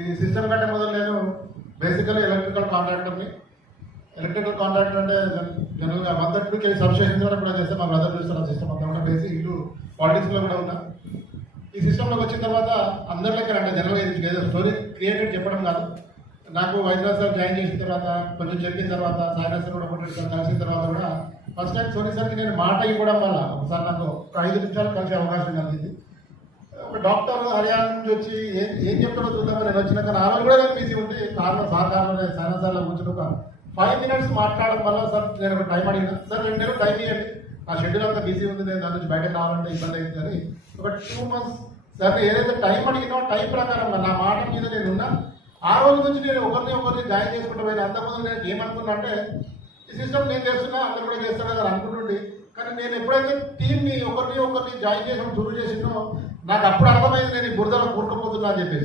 ఈ సిస్టమ్ కంటే మొదలు నేను బేసికల్లీ ఎలక్ట్రికల్ కాంట్రాక్టర్ని. ఎలక్ట్రికల్ కాంట్రాక్టర్ అంటే జనరల్గా 132 kV సబ్స్టేషన్ ద్వారా కూడా చేస్తే మా బ్రదర్ చూస్తారు ఆ సిస్టమ్ అంతా కూడా బేసిక్ ఇల్లు పాలిటిక్స్లో కూడా ఉన్నా. ఈ సిస్టంలోకి వచ్చిన తర్వాత అందరిలోకి అంటే జనరల్గా ఇది ఏదో స్టోరీ క్రియేటెడ్ చెప్పడం కాదు. నాకు వైద్యరాజ్ సార్ జాయిన్ చేసిన తర్వాత కొంచెం చెప్పిన తర్వాత సాయిరాజ్ సార్ కూడా కలిసిన తర్వాత కూడా ఫస్ట్ టైం సోనీ సార్కి నేను మాట ఇవ్వడం వల్ల ఒకసారి నాకు ఒక 5 నిమిషాలు కలిసే అవకాశం కలిగింది. ఒక డాక్టర్ హర్యానా నుంచి వచ్చి ఏం చెప్తాడో చూద్దామని నేను వచ్చినాక నా రోజు కూడా నేను బిజీ ఉంటే కార్లో సాయిరాజ్ సార్లో కూర్చుని ఒక 5 minutes మాట్లాడడం వల్ల సార్ నేను ఒక టైం అడిగిన సార్ 2 నెలలు టైం ఇవ్వండి, నా షెడ్యూల్ అంతా బిజీ ఉంది, నేను దాని నుంచి బయటకు రావాలంటే ఇబ్బంది అయింది అని ఒక 2 months సార్ ఏదైతే టైం అడిగినో టైం ప్రకారం నా మాట మీద నేను ఉన్నా. ఆ రోజు నుంచి నేను ఒకరిని జాయిన్ చేసుకుంటూ పోయిన. అంతకుముందు నేను ఏమనుకున్నా అంటే ఈ సిస్టమ్ నేను చేస్తున్నా అందరూ కూడా చేస్తాను కదా అనుకుంటుండే. కానీ నేను ఎప్పుడైతే టీంని ఒకరిని జాయిన్ చేయడం షురూ చేసినో నాకు అప్పుడు అర్థమైంది నేను ఈ బురదలో కూరుకుపోతున్నా అని చెప్పేసి.